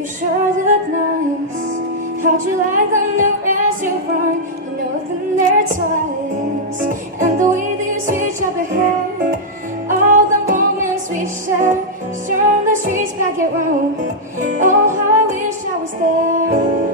You sure look nice. How'd you like the new restaurant? You know I've been there twice. And the way that you switch up your hair, all the moments we share, strong the streets back at room. Oh, how I wish I was there.